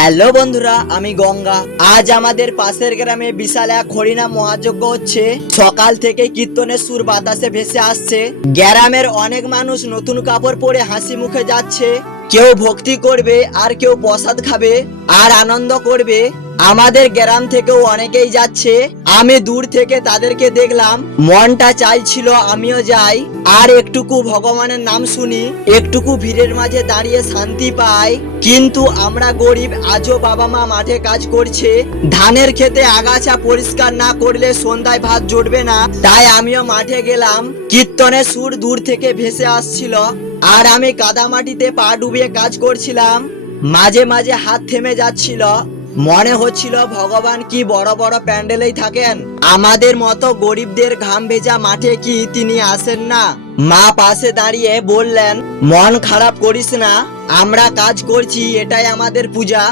Hello বন্ধুরা, আমি গঙ্গা। আজ আমাদের পাশের গ্রামে বিশাল এক হরিনাম মহাযজ্ঞ হচ্ছে। সকাল থেকে কীর্তনের সুর বাতাসে ভেসে আসছে। গ্রামের অনেক মানুষ নতুন কাপড় পরে হাসি মুখে যাচ্ছে। কেউ ভক্তি করবে আর কেউ প্রসাদ খাবে আর আনন্দ করবে। আমাদের গ্রাম থেকেও অনেকেই যাচ্ছে। আমি দূর থেকে তাদেরকে দেখলাম, মনটা চাইছিল আমিও যাই আর একটুকু ভগবানের নাম শুনি, একটুকু ভিড়ের মাঝে দাঁড়িয়ে শান্তি পাই। কিন্তু আমরা গরিব, আজও বাবা মা মাঠে কাজ করছে। ধানের খেতে আগাছা পরিষ্কার না করলে সন্ধ্যায় ভাত জুটবে না। তাই আমিও মাঠে গেলাম। কীর্তনের সুর দূর থেকে ভেসে আসছিল আর আমি কাদামাটিতে পা ডুবিয়ে কাজ করছিলাম। মাঝে মাঝে হাত থেমে যাচ্ছিল। মনে হচ্ছিল ভগবান কি বড় বড় প্যান্ডেলেই থাকেন, আমাদের মতো গরিবদের ঘাম ভেজা মাঠে কি তিনি আসেন না? মা পাশে দাঁড়িয়ে বললেন, মন খারাপ করিস না, আমরা কাজ করছি, এটাই আমাদের পূজা।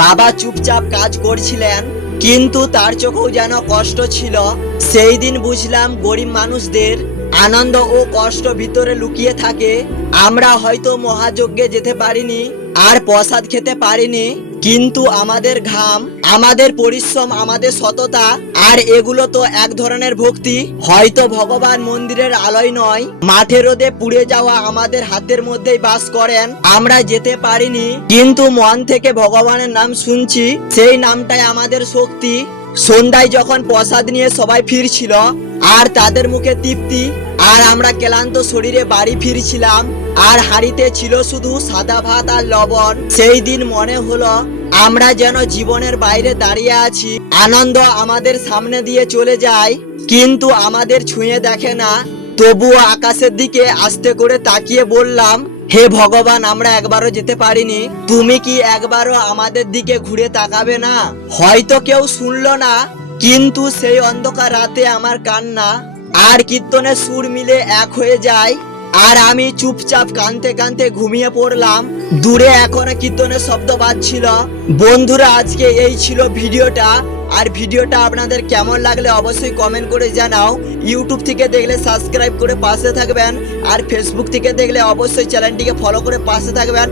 বাবা চুপচাপ কাজ করছিলেন, কিন্তু তার চোখেও যেন কষ্ট ছিল। সেই দিন বুঝলাম গরিব মানুষদের আনন্দ ও কষ্ট ভিতরে লুকিয়ে থাকে। আমরা হয়তো মহাযজ্ঞে যেতে পারিনি আর প্রসাদ খেতে পারিনি, কিন্তু আমাদের ঘাম, আমাদের পরিশ্রম, আমাদের সততা আর এগুলো তো এক ধরনের ভক্তি। হয়তো ভগবান মন্দিরের আলোয় নয়, মাঠে রোদে পুড়ে যাওয়া আমাদের হাতের মধ্যেই বাস করেন। আমরা যেতে পারিনি, কিন্তু মন থেকে ভগবানের নাম শুনছি, সেই নামটাই আমাদের শক্তি। সন্ধ্যায় যখন প্রসাদ নিয়ে সবাই ফিরছিল আর তাদের মুখে তৃপ্তি, আর আমরা ক্লান্ত শরীরে বাড়ি ফিরছিলাম আর হাঁড়িতে ছিল শুধু সাদা ভাত আর লবণ, সেই দিন মনে হলো আমরা যেন জীবনের বাইরে দাঁড়িয়ে আছি। আনন্দ আমাদের সামনে দিয়ে চলে যায়, কিন্তু আমাদের ছুঁয়ে দেখে না। তবুও আকাশের দিকে আস্তে করে তাকিয়ে বললাম, হে ভগবান, আমরা একবারও যেতে পারিনি, তুমি কি একবারও আমাদের দিকে ঘুরে তাকাবে না? হয়তো কেউ শুনলো না, কিন্তু সেই অন্ধকার রাতে আমার কান্না আর কীর্তনের সুর মিলে এক হয়ে যায়। আর আমি চুপচাপ কাঁদতে কাঁদতে ঘুমিয়ে পড়লাম। দূরে এখনো কীর্তনের শব্দ বাজছিল। বন্ধুরা, আজকে এই ছিল ভিডিওটা। আর ভিডিওটা আপনাদের কেমন লাগলে অবশ্যই কমেন্ট করে জানাও। ইউটিউব থেকে দেখলে সাবস্ক্রাইব করে পাশে থাকবেন, আর ফেসবুক থেকে দেখলে অবশ্যই চ্যানেলটিকে ফলো করে পাশে থাকবেন।